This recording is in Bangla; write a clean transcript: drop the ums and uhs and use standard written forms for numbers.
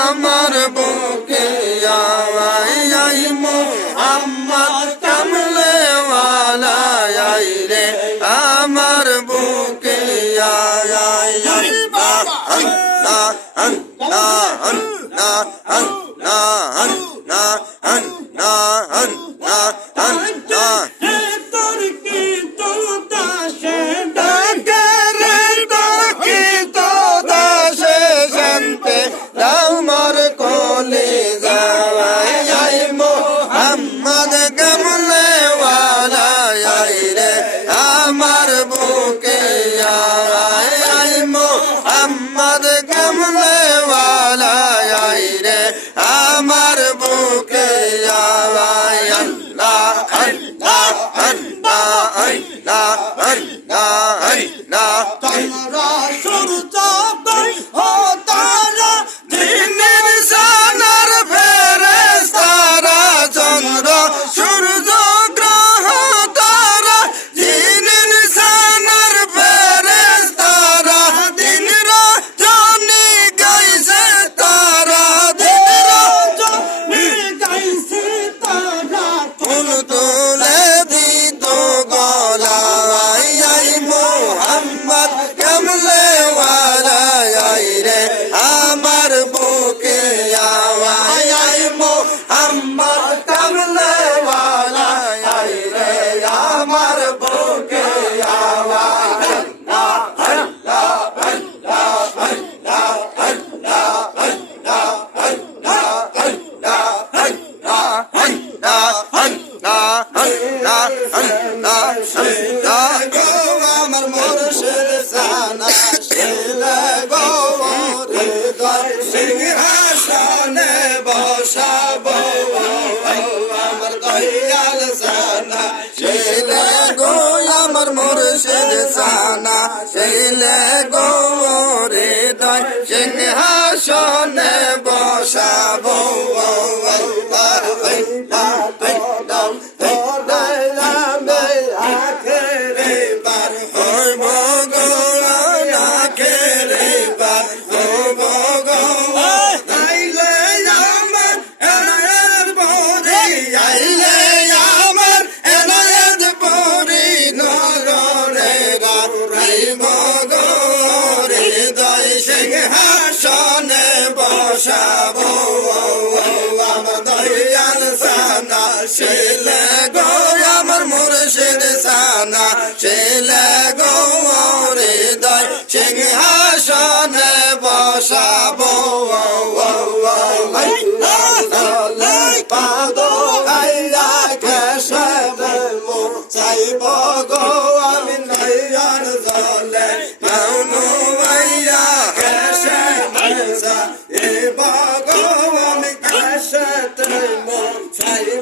আমার বুকে আই মোহাম্মদ কামলে ওয়ালা আই রে আমার বুকে আই মোহাম্মদ কামলে ওয়ালা আই রে আমার বুকে আই আল্লাহ আল্লাহ আল্লাহ আল্লাহ আল্লাহ আল্লাহ তোমরা সূর্য ও তারা দিনের সোনার ফেরেশতারা চন্দ্র সূর্য গ্রহ তারা দিনের সোনার ফেরেশতারা দিন রজনী গাইছে তারা দিন রজনী গাইছে তারা ফুল তুলে দিত গলায় আই মোহাম্মদ কামলে ওয়ালা আই রে আমার বুকে আই মোহাম্মদ কামলে ওয়ালা আই রে আমার বুকে আমার মুর্শিদ সানা শিলে গৌরে সিংহাসনে বসাবো আমার দয়াল সানা শিলে গো আমার মুর্শিদ সানা শিলে গৌরে সিংহাসনে বসাবো সিংহাসনে বসাবো আমার দয়াল সানা শিলে গো আমার মুর্শিদ সানা শিলে গো হৃদয় সিংহাসনে বসাবো পাদ খাইয়া খেসে চাইব গো